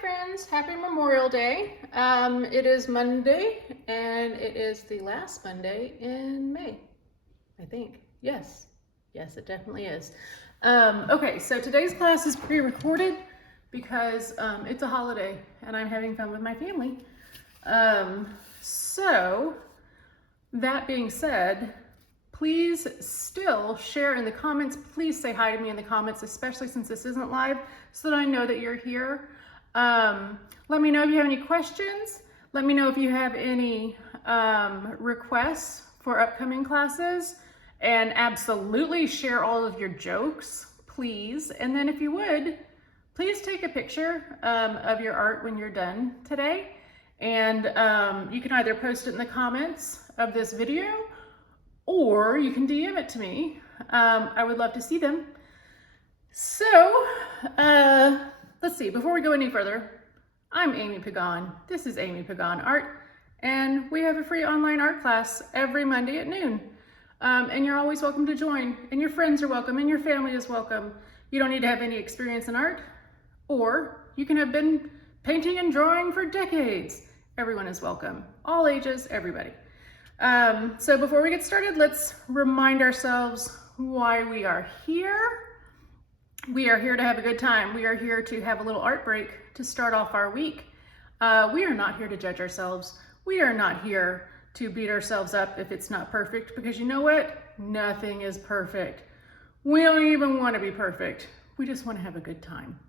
friends, happy Memorial Day. It is Monday and it is the last Monday in May, I think. Yes, it definitely is. Okay, so today's class is pre-recorded because it's a holiday and I'm having fun with my family. So that being said, please still share in the comments. Please say hi to me in the comments, especially since this isn't live, so that I know that you're here. Let me know if you have any questions. Let me know if you have any requests for upcoming classes, and absolutely share all of your jokes, please. And then if you would, please take a picture of your art when you're done today. And you can either post it in the comments of this video, or you can DM it to me. I would love to see them. So, let's see, before we go any further, I'm Amy Pagan. This is Amy Pagan Art, and we have a free online art class every Monday at noon. And you're always welcome to join, and your friends are welcome, and your family is welcome. You don't need to have any experience in art, or you can have been painting and drawing for decades. Everyone is welcome, all ages, everybody. So before we get started, let's remind ourselves why we are here. We are here to have a good time. We are here to have a little art break to start off our week. We are not here to judge ourselves. We are not here to beat ourselves up if it's not perfect, because you know what? Nothing is perfect. We don't even want to be perfect. We just want to have a good time.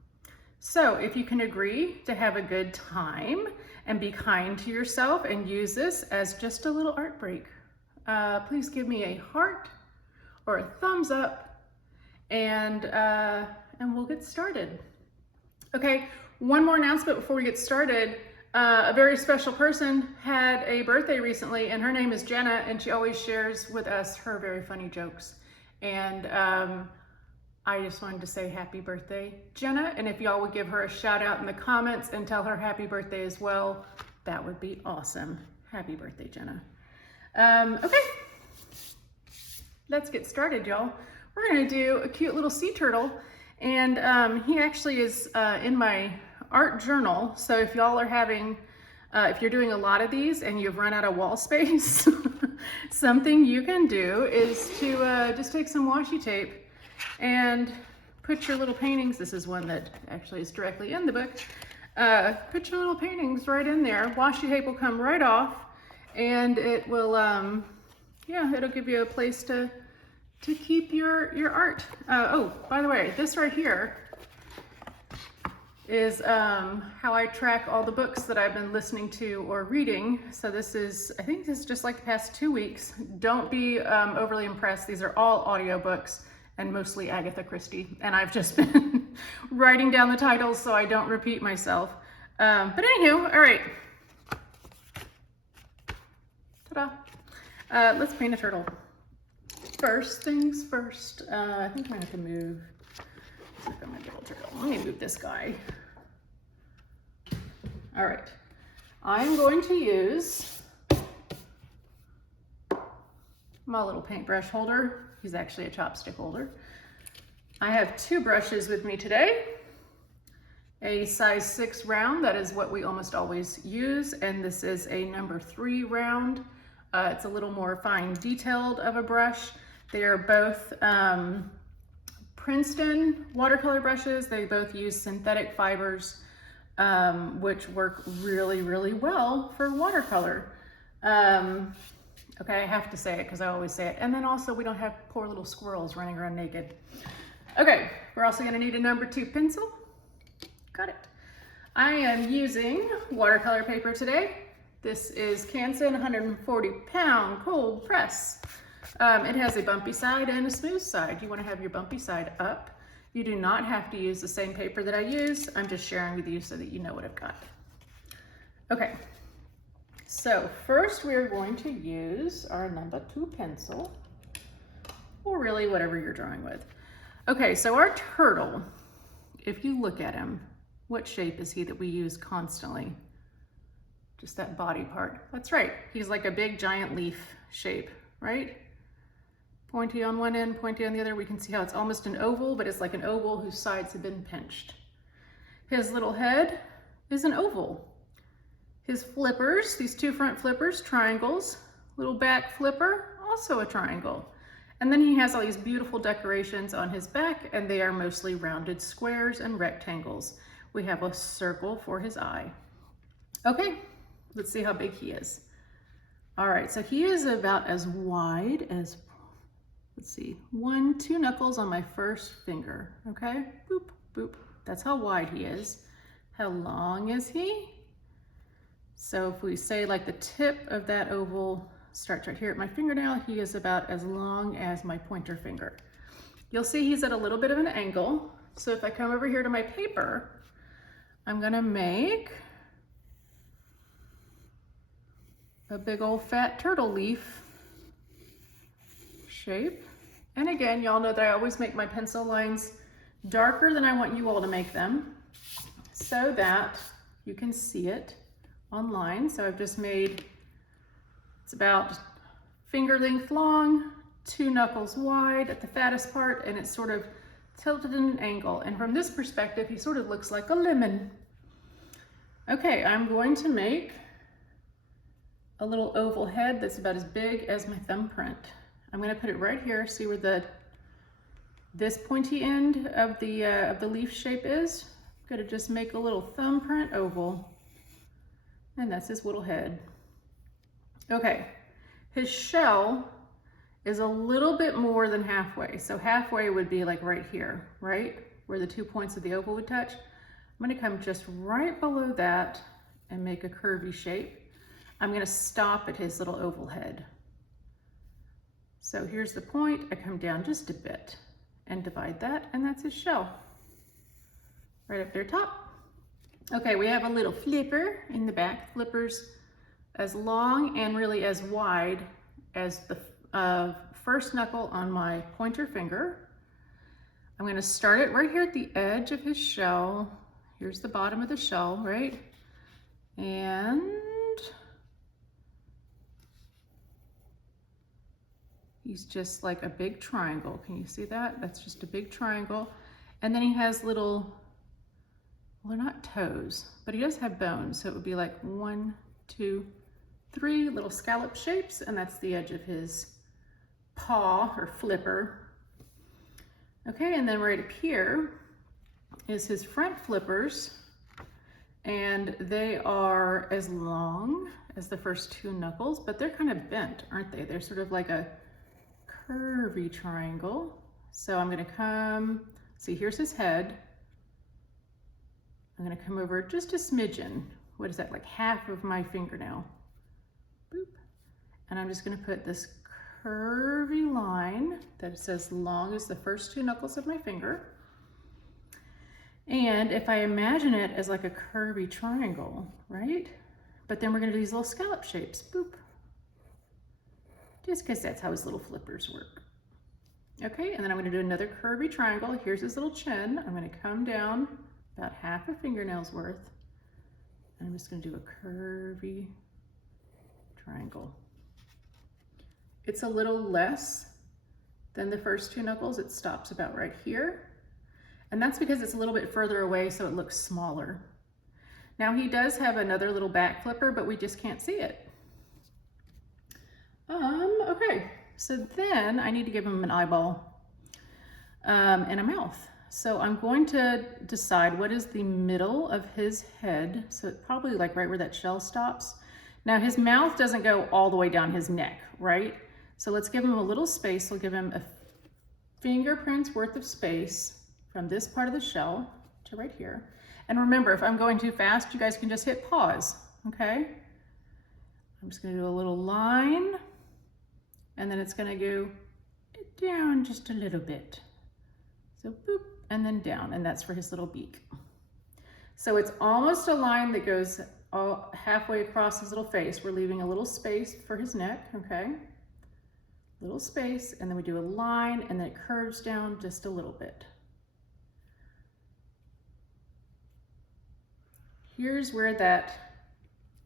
So if you can agree to have a good time and be kind to yourself and use this as just a little art break, please give me a heart or a thumbs up, and we'll get started. Okay, one more announcement before we get started. A very special person had a birthday recently, and her name is Jenna, and she always shares with us her very funny jokes. And I just wanted to say happy birthday, Jenna, and if y'all would give her a shout out in the comments and tell her happy birthday as well, that would be awesome. Happy birthday, Jenna. Okay, let's get started, y'all. We're gonna do a cute little sea turtle, and he actually is in my art journal. So if y'all are having, if you're doing a lot of these and you've run out of wall space, something you can do is to just take some washi tape and put your little paintings. This is one that actually is directly in the book. Put your little paintings right in there. Washi tape will come right off, and it will, yeah, it'll give you a place to keep your art. Oh, by the way, this right here is how I track all the books that I've been listening to or reading. So this is, I think this is just like the past 2 weeks. Don't be overly impressed. These are all audiobooks, and mostly Agatha Christie. And I've just been writing down the titles so I don't repeat myself. But anywho, all right. Ta-da. Let's paint a turtle. First things first, I think I'm gonna have to move. Let's look at my little turtle. Let me move this guy. All right. I'm going to use my little paintbrush holder. He's actually a chopstick holder. I have 2 brushes with me today. A size 6 round, that is what we almost always use, and this is a number 3 round. It's a little more fine detailed of a brush. They are both Princeton watercolor brushes. They both use synthetic fibers, which work really, really well for watercolor. Okay, I have to say it because I always say it. And then also we don't have poor little squirrels running around naked. Okay, we're also gonna need a number 2 pencil. Got it. I am using watercolor paper today. This is Canson 140-pound cold press. It has a bumpy side and a smooth side. You wanna have your bumpy side up. You do not have to use the same paper that I use. I'm just sharing with you so that you know what I've got. Okay. So first we're going to use our number 2 pencil, or really whatever you're drawing with. Okay, so our turtle, if you look at him, what shape is he that we use constantly? Just that body part. That's right, he's like a big giant leaf shape, right? Pointy on one end, pointy on the other. We can see how it's almost an oval, but it's like an oval whose sides have been pinched. His little head is an oval. His flippers, these two front flippers, triangles. Little back flipper, also a triangle. And then he has all these beautiful decorations on his back, and they are mostly rounded squares and rectangles. We have a circle for his eye. Okay, let's see how big he is. All right, so he is about as wide as, let's see, 2 knuckles on my first finger, okay? Boop, boop. That's how wide he is. How long is he? So if we say like the tip of that oval starts right here at my fingernail, he is about as long as my pointer finger. You'll see he's at a little bit of an angle. So if I come over here to my paper, I'm gonna make a big old fat turtle leaf shape. And again, y'all know that I always make my pencil lines darker than I want you all to make them so that you can see it online. So I've just made, it's about finger length long, 2 knuckles wide at the fattest part, and it's sort of tilted in an angle. And from this perspective, he sort of looks like a lemon. Okay, I'm going to make a little oval head that's about as big as my thumbprint. I'm going to put it right here. See where this pointy end of the leaf shape is? I'm going to just make a little thumbprint oval, and that's his little head. Okay, his shell is a little bit more than halfway. So halfway would be like right here, right? Where the 2 points of the oval would touch. I'm going to come just right below that and make a curvy shape. I'm going to stop at his little oval head. So here's the point. I come down just a bit and divide that, and that's his shell. Right up there top. Okay, we have a little flipper in the back. Flippers as long and really as wide as the first knuckle on my pointer finger. I'm going to start it right here at the edge of his shell. Here's the bottom of the shell, right? And he's just like a big triangle. Can you see that? That's just a big triangle. And then he has little, well, they're not toes, but he does have bones. So it would be like 1, 2, 3 little scallop shapes, and that's the edge of his paw or flipper. Okay, and then right up here is his front flippers, and they are as long as the first 2 knuckles, but they're kind of bent, aren't they? They're sort of like a curvy triangle. So I'm going to come, see, here's his head. I'm going to come over just a smidgen. What is that, like half of my fingernail? Boop. And I'm just going to put this curvy line that's as long as the first 2 knuckles of my finger. And if I imagine it as like a curvy triangle, right? But then we're going to do these little scallop shapes. Boop. Just because that's how his little flippers work. Okay, and then I'm going to do another curvy triangle. Here's his little chin. I'm going to come down about half a fingernail's worth. And I'm just going to do a curvy triangle. It's a little less than the first 2 knuckles. It stops about right here. And that's because it's a little bit further away, so it looks smaller. Now he does have another little back flipper, but we just can't see it. Okay, so then I need to give him an eyeball and a mouth. So I'm going to decide what is the middle of his head. So it's probably like right where that shell stops. Now his mouth doesn't go all the way down his neck, right? So let's give him a little space. We'll give him a fingerprint's worth of space from this part of the shell to right here. And remember, if I'm going too fast, you guys can just hit pause, okay? I'm just gonna do a little line, and then it's gonna go down just a little bit. So boop, and then down, and that's for his little beak. So it's almost a line that goes all halfway across his little face. We're leaving a little space for his neck, okay? Little space, and then we do a line, and then it curves down just a little bit. Here's where that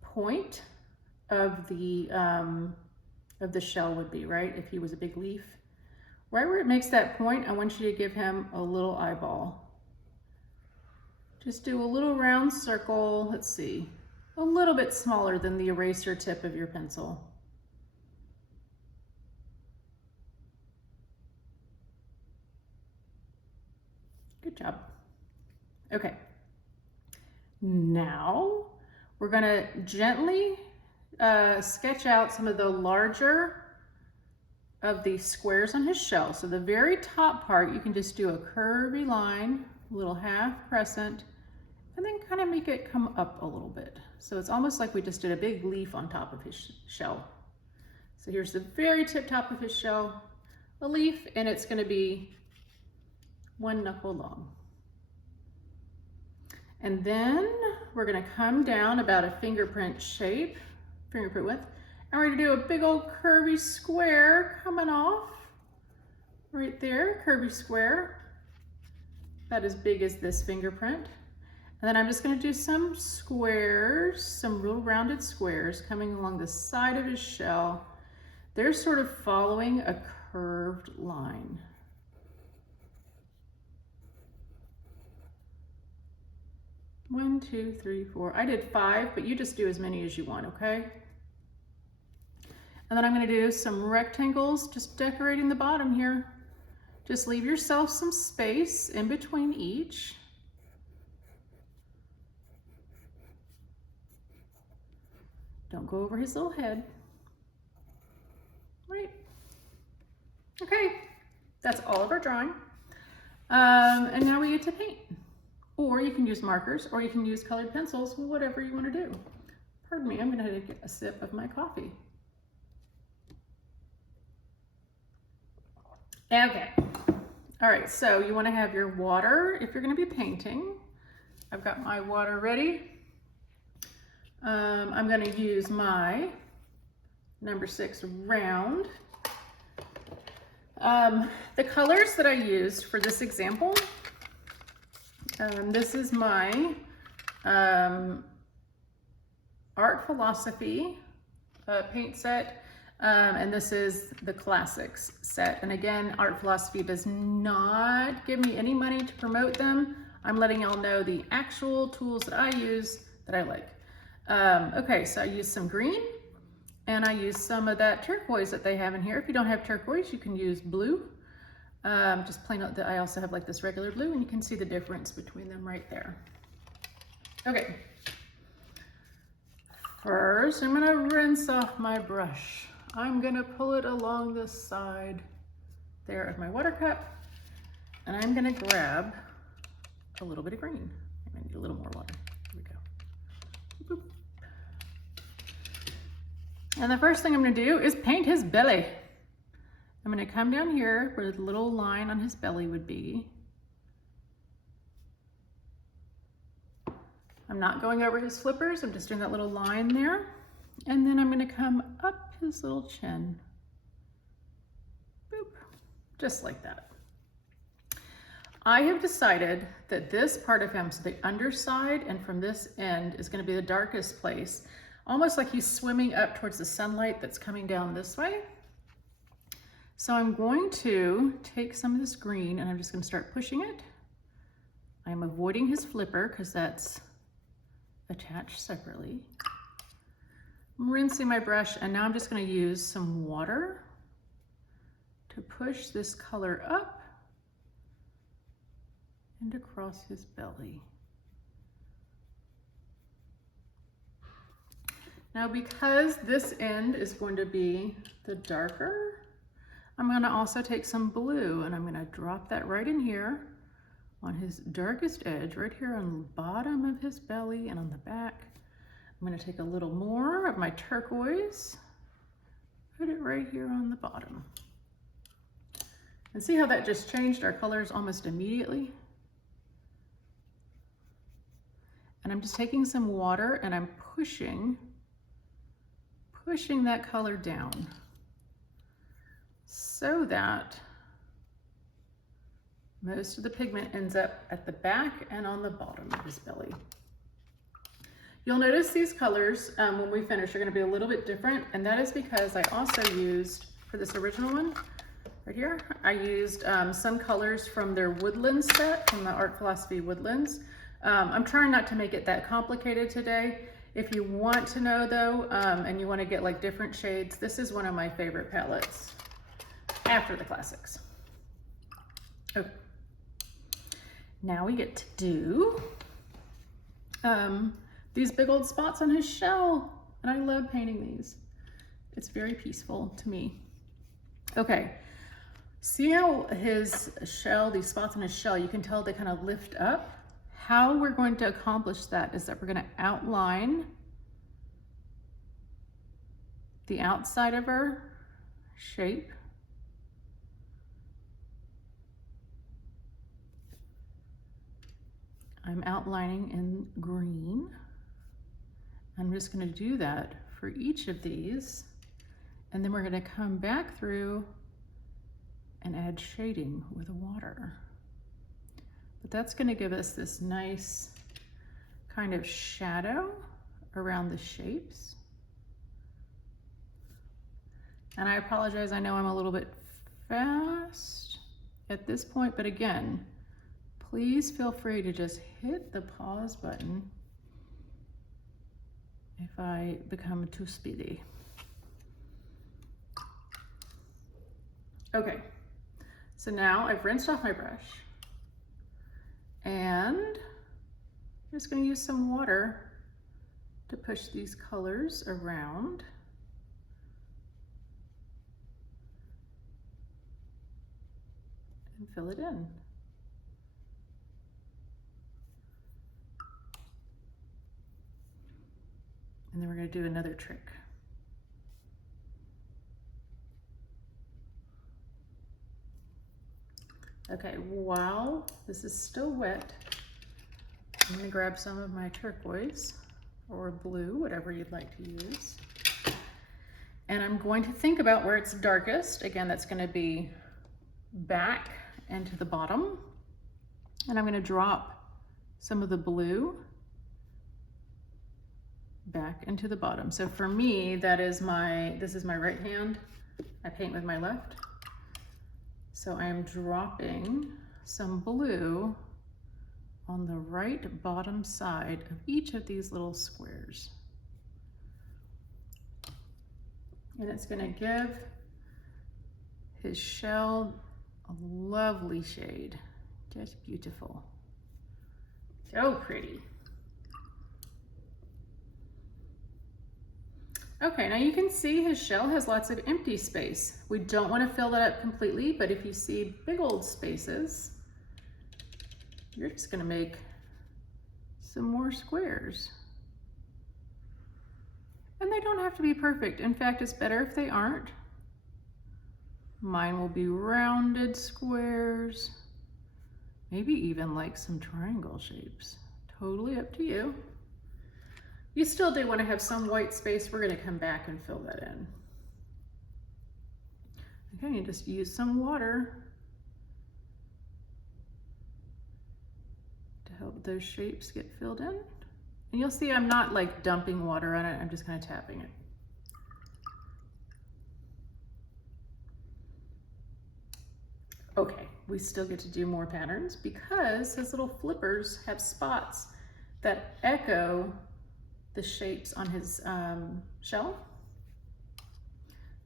point of the shell would be, right? If he was a big leaf. Right where it makes that point, I want you to give him a little eyeball. Just do a little round circle, let's see, a little bit smaller than the eraser tip of your pencil. Good job. Okay. Now we're gonna gently sketch out some of the larger of the squares on his shell. So the very top part, you can just do a curvy line, a little half crescent, and then kind of make it come up a little bit. So it's almost like we just did a big leaf on top of his shell. So here's the very tip top of his shell, a leaf, and it's gonna be 1 knuckle long. And then we're gonna come down about a fingerprint shape, fingerprint width, and we're gonna do a big old curvy square coming off right there, curvy square, about as big as this fingerprint. And then I'm just gonna do some squares, some real rounded squares coming along the side of his shell. They're sort of following a curved line. One, two, three, four. I did 5, but you just do as many as you want, okay? And then I'm gonna do some rectangles, just decorating the bottom here. Just leave yourself some space in between each. Don't go over his little head. Right. Okay, that's all of our drawing. And now we get to paint. Or you can use markers, or you can use colored pencils, whatever you want to do. Pardon me, I'm going to get a sip of my coffee. Okay. All right, so you want to have your water if you're going to be painting. I've got my water ready. I'm going to use my number 6 round. The colors that I used for this example, this is my Art Philosophy paint set, and this is the Classics set. And again, Art Philosophy does not give me any money to promote them. I'm letting y'all know the actual tools that I use that I like. Okay, so I used some green, and I used some of that turquoise that they have in here. If you don't have turquoise, you can use blue. Just plain, I also have like this regular blue, and you can see the difference between them right there. Okay, first I'm gonna rinse off my brush. I'm gonna pull it along the side there of my water cup, and I'm gonna grab a little bit of green. I need a little more water. Here we go. Boop. And the first thing I'm gonna do is paint his belly. I'm gonna come down here where the little line on his belly would be. I'm not going over his flippers, I'm just doing that little line there. And then I'm gonna come up his little chin. Boop, just like that. I have decided that this part of him, so the underside and from this end, is gonna be the darkest place. Almost like he's swimming up towards the sunlight that's coming down this way. So I'm going to take some of this green and I'm just gonna start pushing it. I'm avoiding his flipper because that's attached separately. I'm rinsing my brush, and now I'm just gonna use some water to push this color up and across his belly. Now, because this end is going to be the darker, I'm gonna also take some blue and I'm gonna drop that right in here on his darkest edge, right here on the bottom of his belly and on the back. I'm gonna take a little more of my turquoise, put it right here on the bottom. And see how that just changed our colors almost immediately? And I'm just taking some water and I'm pushing that color down so that most of the pigment ends up at the back and on the bottom of his belly. You'll notice these colors when we finish are going to be a little bit different, and that is because I also used, for this original one right here, I used some colors from their Woodlands set, from the Art Philosophy Woodlands. I'm trying not to make it that complicated today. If you want to know though, and you want to get like different shades, this is one of my favorite palettes after the classics. Okay. Now we get to do these big old spots on his shell. And I love painting these. It's very peaceful to me. Okay, see how his shell, these spots on his shell, you can tell they kind of lift up? How we're going to accomplish that is that we're going to outline the outside of our shape. I'm outlining in green. I'm just going to do that for each of these, and then we're going to come back through and add shading with water. But that's going to give us this nice kind of shadow around the shapes. And I apologize, I know I'm a little bit fast at this point, but again, please feel free to just hit the pause button if I become too speedy. Okay, so now I've rinsed off my brush and I'm just going to use some water to push these colors around. And fill it in. And then we're going to do another trick. Okay, while this is still wet, I'm going to grab some of my turquoise or blue, whatever you'd like to use. And I'm going to think about where it's darkest. Again, that's going to be back and to the bottom. And I'm going to drop some of the blue back into the bottom. So for me, this is my right hand. I paint with my left. So I am dropping some blue on the right bottom side of each of these little squares. And it's going to give his shell a lovely shade. Just beautiful. So pretty. Okay, now you can see his shell has lots of empty space. We don't want to fill that up completely, but if you see big old spaces, you're just going to make some more squares. And they don't have to be perfect. In fact, it's better if they aren't. Mine will be rounded squares, maybe even like some triangle shapes. Totally up to you. You still do want to have some white space. We're going to come back and fill that in. Okay, you just use some water to help those shapes get filled in. And you'll see I'm not like dumping water on it, I'm just kind of tapping it. Okay, we still get to do more patterns because his little flippers have spots that echo the shapes on his shell.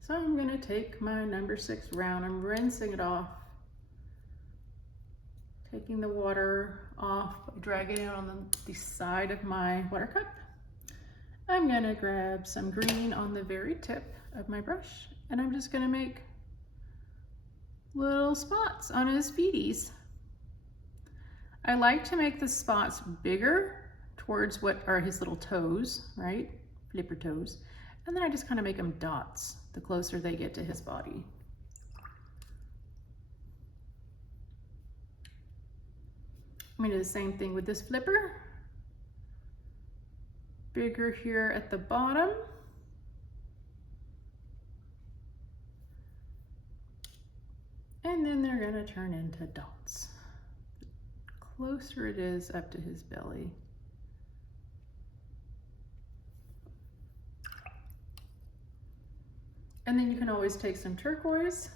So I'm going to take my number 6 round, I'm rinsing it off, taking the water off, dragging it on the side of my water cup. I'm going to grab some green on the very tip of my brush, and I'm just going to make little spots on his feeties. I like to make the spots bigger towards what are his little toes, right? Flipper toes. And then I just kind of make them dots the closer they get to his body. I'm going to do the same thing with this flipper. Bigger here at the bottom. And then they're going to turn into dots. The closer it is up to his belly. And then you can always take some turquoise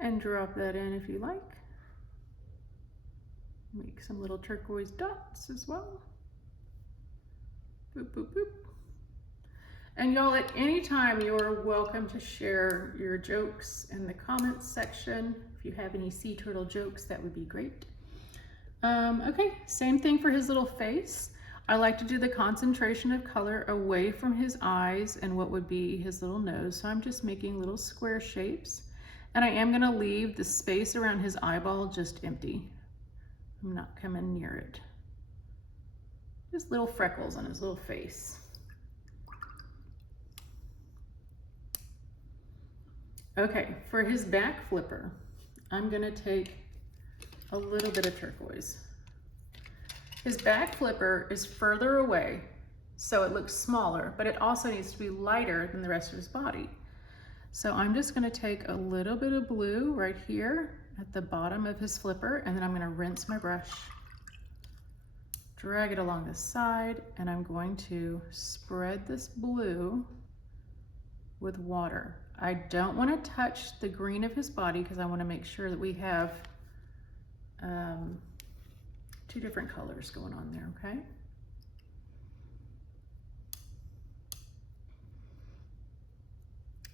and drop that in if you like. Make some little turquoise dots as well. Boop, boop, boop. And y'all, at any time, you're welcome to share your jokes in the comments section. If you have any sea turtle jokes, that would be great. Okay, same thing for his little face. I like to do the concentration of color away from his eyes and what would be his little nose. So I'm just making little square shapes. And I am gonna leave the space around his eyeball just empty. I'm not coming near it. Just little freckles on his little face. Okay, for his back flipper, I'm gonna take a little bit of turquoise. His back flipper is further away, so it looks smaller, but it also needs to be lighter than the rest of his body. So I'm just gonna take a little bit of blue right here at the bottom of his flipper, and then I'm gonna rinse my brush, drag it along the side, and I'm going to spread this blue with water. I don't wanna touch the green of his body because I wanna make sure that we have two different colors going on there, okay?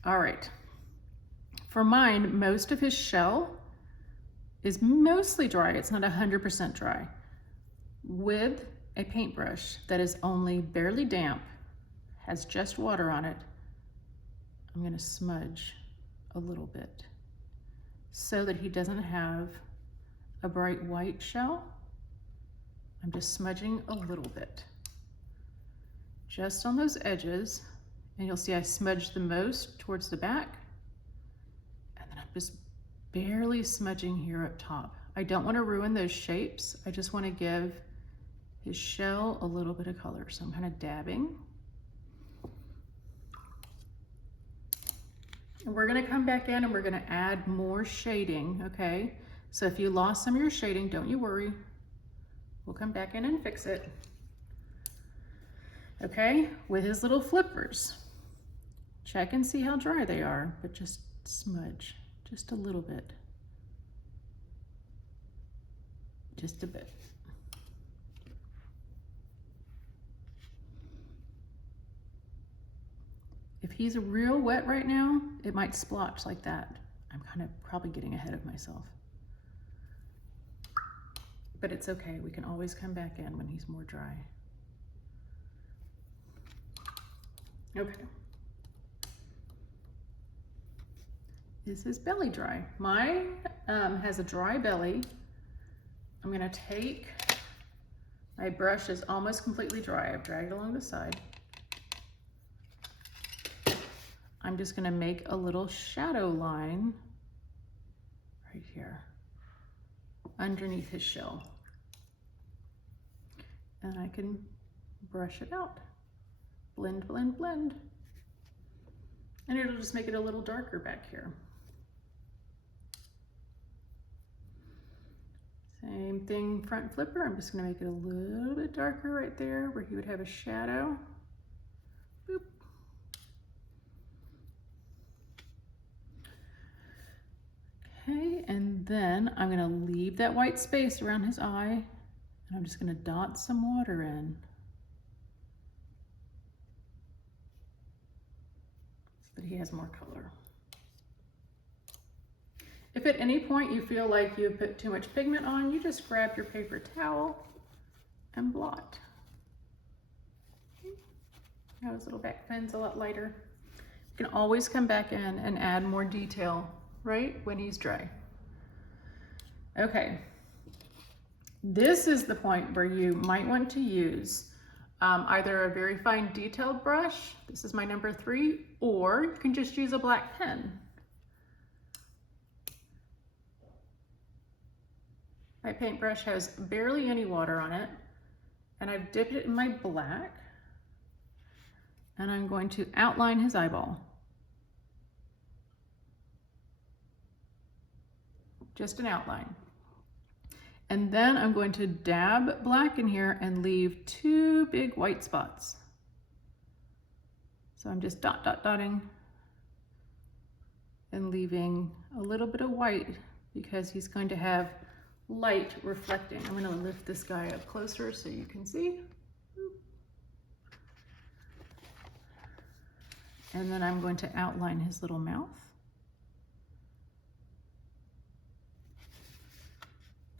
All right, for mine, most of his shell is mostly dry. It's not 100% dry. With a paintbrush that is only barely damp, has just water on it, I'm gonna smudge a little bit so that he doesn't have a bright white shell. I'm just smudging a little bit, just on those edges. And you'll see I smudge the most towards the back. And then I'm just barely smudging here up top. I don't want to ruin those shapes. I just want to give his shell a little bit of color. So I'm kind of dabbing. And we're gonna come back in and we're gonna add more shading, okay? So if you lost some of your shading, don't you worry. We'll come back in and fix it. Okay, with his little flippers, check and see how dry they are, but just smudge, just a little bit. Just a bit. If he's real wet right now, it might splotch like that. I'm kind of probably getting ahead of myself. But it's okay, we can always come back in when he's more dry. Okay. Is his belly dry? Mine has a dry belly. I'm gonna take, my brush is almost completely dry. I've dragged along the side. I'm just gonna make a little shadow line right here underneath his shell. And I can brush it out. Blend, blend, blend. And it'll just make it a little darker back here. Same thing, front flipper. I'm just gonna make it a little bit darker right there where he would have a shadow. Boop. Okay, and then I'm gonna leave that white space around his eye, and I'm just gonna dot some water in. So that he has more color. If at any point you feel like you put too much pigment on, you just grab your paper towel and blot. Now his little back pen's a lot lighter. You can always come back in and add more detail, right, when he's dry. Okay, this is the point where you might want to use either a very fine detailed brush, this is my number 3, or you can just use a black pen. My paintbrush has barely any water on it, and I've dipped it in my black, and I'm going to outline his eyeball. Just an outline. And then I'm going to dab black in here and leave 2 big white spots. So I'm just dotting and leaving a little bit of white because he's going to have light reflecting. I'm going to lift this guy up closer so you can see. And then I'm going to outline his little mouth.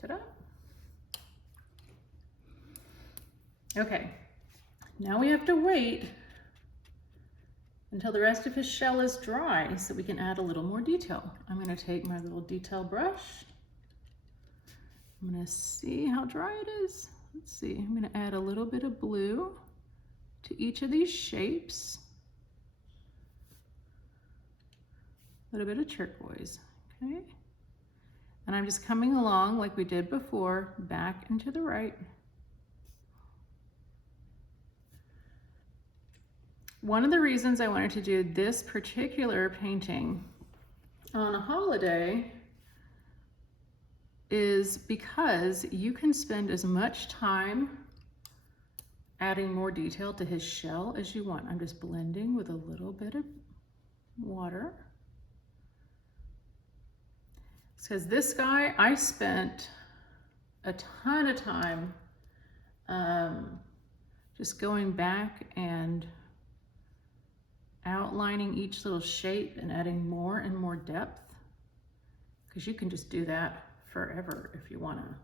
Ta-da! Okay, now we have to wait until the rest of his shell is dry so we can add a little more detail. I'm going to take my little detail brush. I'm going to see how dry it is. Let's see, I'm going to add a little bit of blue to each of these shapes. A little bit of turquoise, okay? And I'm just coming along like we did before, back and to the right. One of the reasons I wanted to do this particular painting on a holiday is because you can spend as much time adding more detail to his shell as you want. I'm just blending with a little bit of water. Because this guy, I spent a ton of time just going back and outlining each little shape and adding more and more depth, because you can just do that forever if you want to.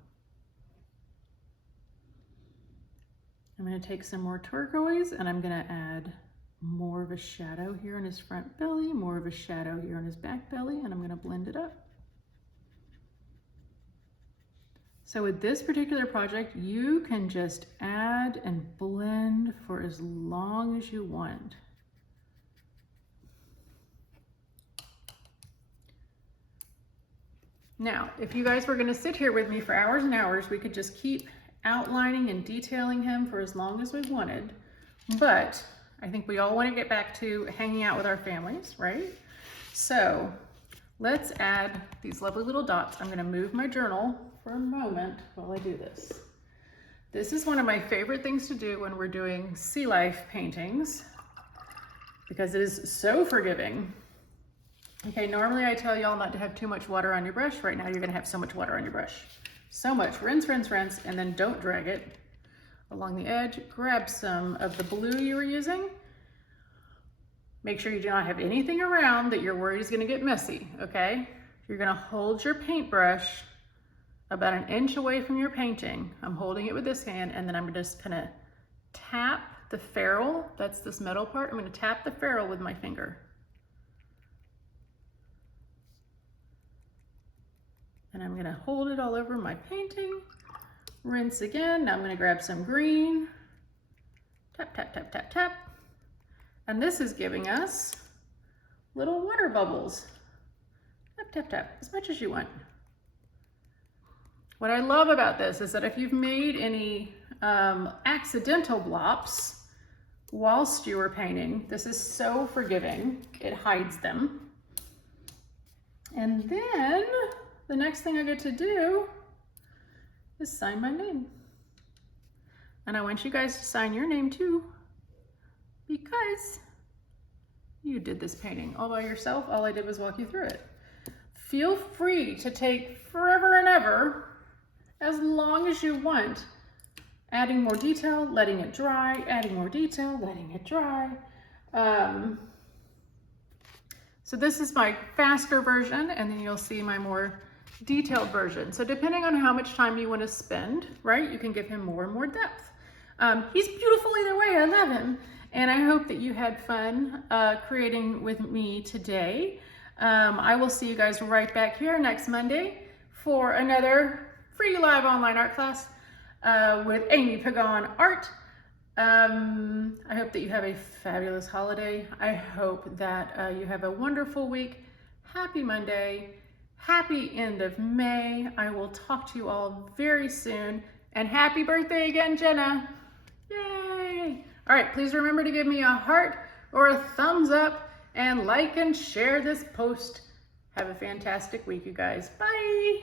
I'm going to take some more turquoise and I'm going to add more of a shadow here on his front belly, more of a shadow here on his back belly, and I'm going to blend it up. So with this particular project, you can just add and blend for as long as you want. Now, if you guys were going to sit here with me for hours and hours, we could just keep outlining and detailing him for as long as we wanted. But I think we all want to get back to hanging out with our families, right? So let's add these lovely little dots. I'm going to move my journal for a moment while I do this. This is one of my favorite things to do when we're doing sea life paintings because it is so forgiving. Okay, normally I tell y'all not to have too much water on your brush. Right now you're gonna have so much water on your brush. So much. Rinse, rinse, rinse, and then don't drag it along the edge. Grab some of the blue you were using. Make sure you do not have anything around that you're worried is gonna get messy, okay? You're gonna hold your paintbrush about an inch away from your painting. I'm holding it with this hand, and then I'm just gonna tap the ferrule. That's this metal part. I'm gonna tap the ferrule with my finger. And I'm gonna hold it all over my painting. Rinse again. Now I'm gonna grab some green. Tap, tap, tap, tap, tap. And this is giving us little water bubbles. Tap, tap, tap, as much as you want. What I love about this is that if you've made any accidental blops whilst you were painting, this is so forgiving. It hides them. And then the next thing I get to do is sign my name. And I want you guys to sign your name too, because you did this painting all by yourself. All I did was walk you through it. Feel free to take forever and ever, as long as you want, adding more detail, letting it dry, adding more detail, letting it dry. So this is my faster version, and then you'll see my more detailed version. So depending on how much time you want to spend, right, you can give him more and more depth. He's beautiful either way. I love him. And I hope that you had fun creating with me today. I will see you guys right back here next Monday for another free live online art class with Amy Pagan Art. I hope that you have a fabulous holiday. I hope that you have a wonderful week. Happy Monday. Happy end of May. I will talk to you all very soon. And happy birthday again, Jenna. Yay. All right, please remember to give me a heart or a thumbs up and like and share this post. Have a fantastic week, you guys. Bye.